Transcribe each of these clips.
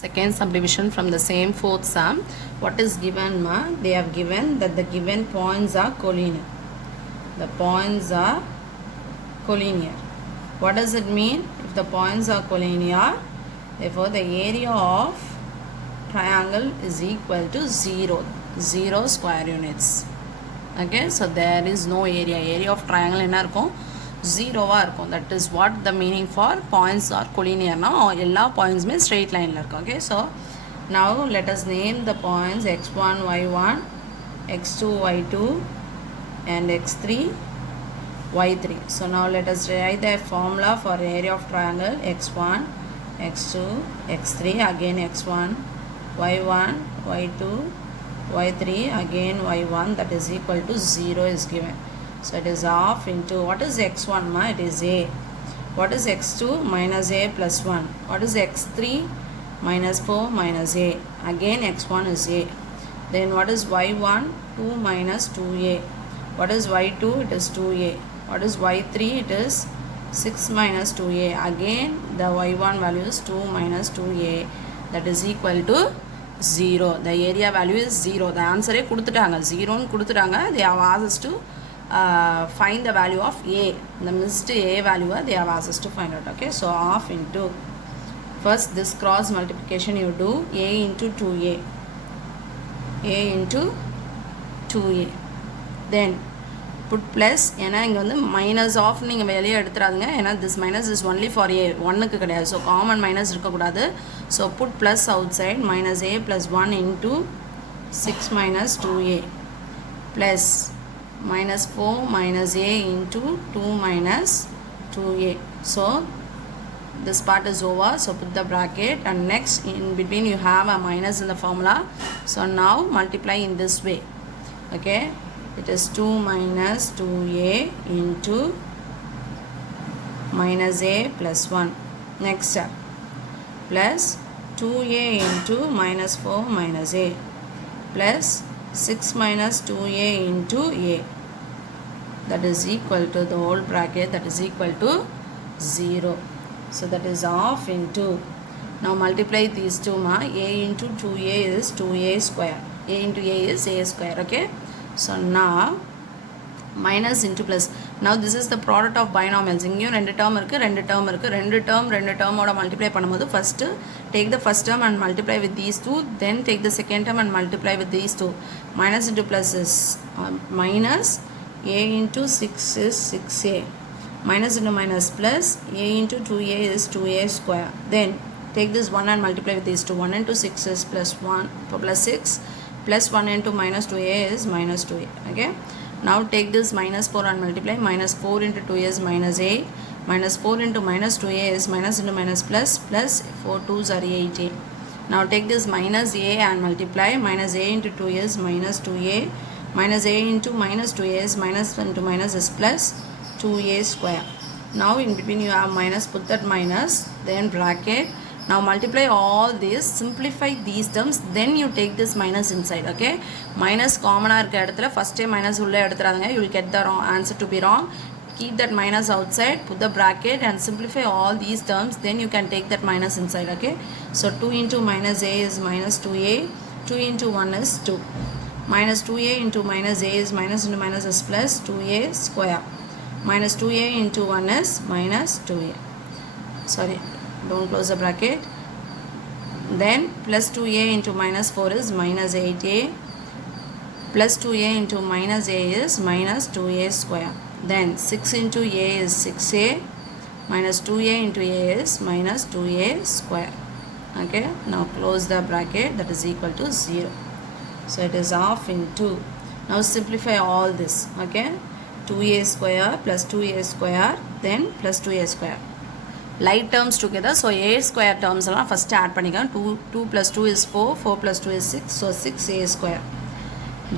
Second subdivision from the same fourth sum. What is given ma? They have given that the given points are collinear. The points are collinear. What does it mean? If the points are collinear, therefore the area of triangle is equal to 0 square units. Okay, so there is no area of triangle என்ன இருக்கும் 0 இருக்கும். That is what the meaning for points are collinear. Now எல்லா pointsமே straight lineல இருக்கும். Okay, so now let us name the points x1 y1, x2 y2 and x3 y3. So now let us write the formula for area of triangle x1 x2 x3, again x1 y1 y2 y3, again y1, that is equal to 0 is given. So it is half into, what is x1 ma? It is a. What is x2? Minus a plus 1. What is x3? Minus 4 minus a. Again x1 is a. Then what is y1? 2 minus 2a. What is y2? It is 2a. What is y3? It is 6 minus 2a. Again the y1 value is 2 minus 2a. That is equal to 0. The area value is 0. The answer is 0 கொடுத்துட்டாங்க. They have asked us to find the value of a. The missed a value they have asked us to find out. Okay, so half into, first this cross multiplication you do, a into 2a, a into 2a, then put plus. ஏன்னா இங்கே வந்து minus of நீங்கள் வெளியே எடுத்துறாதுங்க, ஏன்னா this minus is only for a, ஒன்னுக்கு கிடையாது. So common minus இருக்கக்கூடாது. So put plus outside, minus a plus 1 into 6 minus 2a ப்ளஸ் minus 4 minus a into 2 minus 2a. So this part is over, so put the bracket, and next in between you have a minus in the formula. So now multiply in this way. Okay, it is 2 minus 2a into minus a plus 1. Next step, plus 2a into minus 4 minus a plus 6 minus 2a into a, that is equal to the whole bracket, that is equal to 0. So that is half into, now multiply these two ma, a into 2a is 2a square, a into a is a square. Okay, so now minus into plus. Now this is the product of binomials. இங்கேயும் ரெண்டு term இருக்குது, ரெண்டு டேர்மோட multiply பண்ணும்போது first take the first term and multiply with these two, then take the second term and multiply with these two. Minus into plus is minus, a into 6 is 6a, minus into minus plus, a into 2a is 2a square. Then take this 1 and multiply with these two. 1 into 6 is plus 1 plus 6, plus 1 into minus 2a is minus 2a. Okay, now take this minus 4 and multiply. Minus 4 into 2 is minus 8, minus 4 into minus 2a is minus into minus plus, plus 4 2s are 8a. Now take this minus a and multiply. Minus a into 2 is minus 2a, minus a into minus 2a is minus into minus is plus 2a square. Now in between you have minus, put that minus, then bracket. Now multiply all this, simplify these terms, then you take this minus inside. Okay, minus common இருக்க இடத்துல first minus உள்ள எடுத்துறாங்க, you will get the wrong answer to be wrong. Keep that minus outside, put the bracket and simplify all these terms, then you can take that minus inside. Okay, so 2 into minus a is minus 2a, 2 into 1 is 2, minus 2a into minus a is minus into minus is plus 2a square, minus 2a into 1 is minus 2a. Sorry, don't close the bracket. Then plus 2a into minus 4 is minus 8a, plus 2a into minus a is minus 2a square. Then 6 into a is 6a, minus 2a into a is minus 2a square. Okay, now close the bracket, that is equal to 0. So it is half into, now simplify all this. Okay, 2a square plus 2a square, then plus 2a square. Light terms together, so a square terms எல்லாம் first add பண்ணிக்கலாம். 2 plus 2 is 4, 4 plus 2 is 6, so 6a square.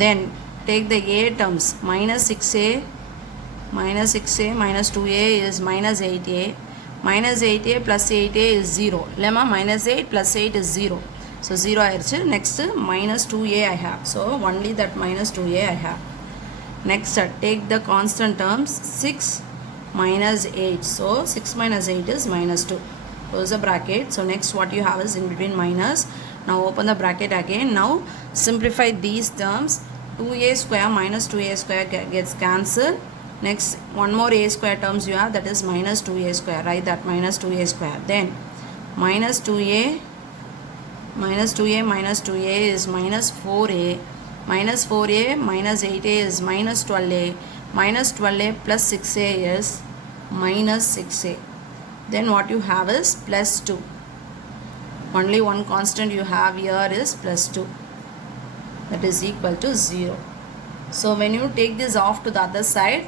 Then take the a terms, minus 6a minus 2a is minus 8a, minus 8a plus 8a is 0. இல்லைமா minus 8 plus 8 is 0, so 0 ஆயிடுச்சு. Next minus 2a I have, so only that minus 2a I have. Next take the constant terms, 6 minus 8, so 6 minus 8 is minus 2. close the bracket. So next what you have is in between minus. Now open the bracket again. Now simplify these terms. 2a square minus 2a square gets cancelled. Next one more a square terms you have, that is minus 2a square. Write that minus 2a square. Then minus 2a minus 2a is minus 4a. Minus 4a minus 8a is minus 12a. Minus 12a plus 6a is minus 6a. Then what you have is plus 2. Only one constant you have here is plus 2. That is equal to 0. So when you take this off to the other side,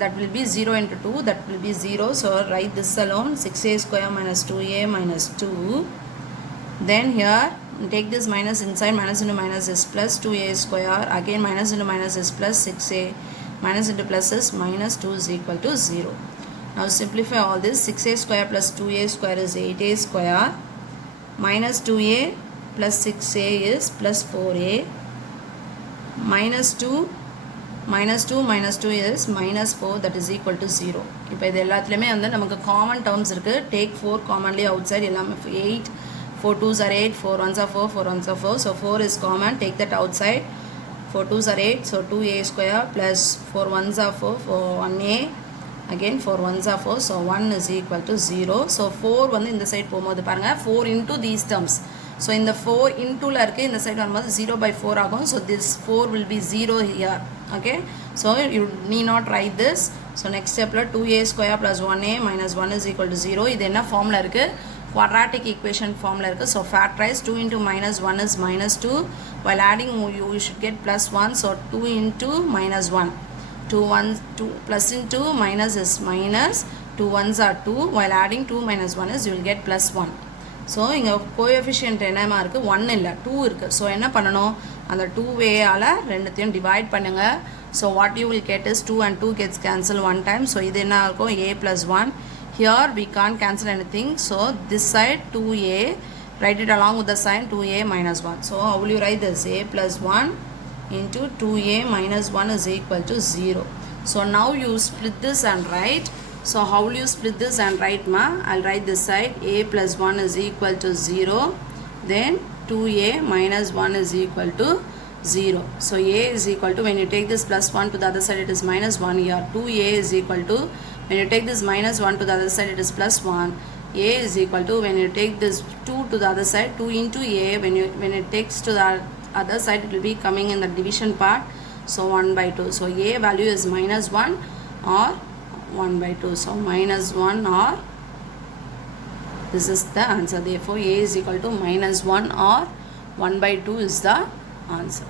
that will be 0 into 2, that will be 0. So write this alone, 6a square minus 2a minus 2. Then here take this minus inside, minus into minus is plus 2a square, again minus into minus is plus 6a, minus into plus is minus 2 is equal to 0. Now simplify all this. 6a square plus 2a square is 8a square, minus 2a plus 6a is plus 4a, minus 2 minus 2 minus 2 is minus 4, that is equal to 0. இப்போ இது எல்லாத்துலேயுமே வந்து நமக்கு common terms இருக்குது. Take 4 commonly out side, எல்லாமே 8, 4 2s are 8, 4 1s are 4, 4 1s are 4. So 4 is common, take that outside. 4 2s are 8, so 2a square plus 4 1s are 4, 1a, again 4 1s are 4, so 1 is equal to 0. So 4 வந்து இந்த side போகும்போது பாருங்கள் 4 into these terms. So இந்த 4 intoல இருக்குது, இந்த side வரும்போது 0 by 4 ஆகும். So this 4 will be 0 here. Okay, so you need not write this. So next step 2a square plus 1a minus 1 is equal to 0. இது என்ன ஃபார்மில் இருக்குது? Quadratic equation formula இருக்குது. So factorize 2 into minus 1 is minus 2. While adding you should get plus 1. So 2 into minus 1. 2 plus into minus is minus. 2 1s are 2. While adding 2 minus 1 is you will get plus 1. So இங்கே coefficient என்னமா இருக்குது? 1 இல்லை 2 இருக்குது. So என்ன பண்ணணும்? அந்த 2a-ஆல் ரெண்டுத்தையும் divide பண்ணுங்கள். So what you will get is 2 and 2 gets cancel one time. So இது என்ன இருக்கும்? a plus 1. Here we can't cancel anything. So this side 2a, write it along with the sign 2a minus 1. So how will you write this? A plus 1 into 2a minus 1 is equal to 0. So now you split this and write. So how will you split this and write ma? I'll write this side a plus 1 is equal to 0. Then 2a minus 1 is equal to 0. So a is equal to, when you take this plus 1 to the other side it is minus 1 here. 2a is equal to, when you take this minus 1 to the other side it is plus 1. A is equal to, when you take this 2 to the other side, 2 into a, when it takes to the other side it will be coming in the division part. So 1 by 2. So a value is minus 1 or 1 by 2. So minus 1 or, this is the answer. Therefore a is equal to minus 1 or 1 by 2 is the answer.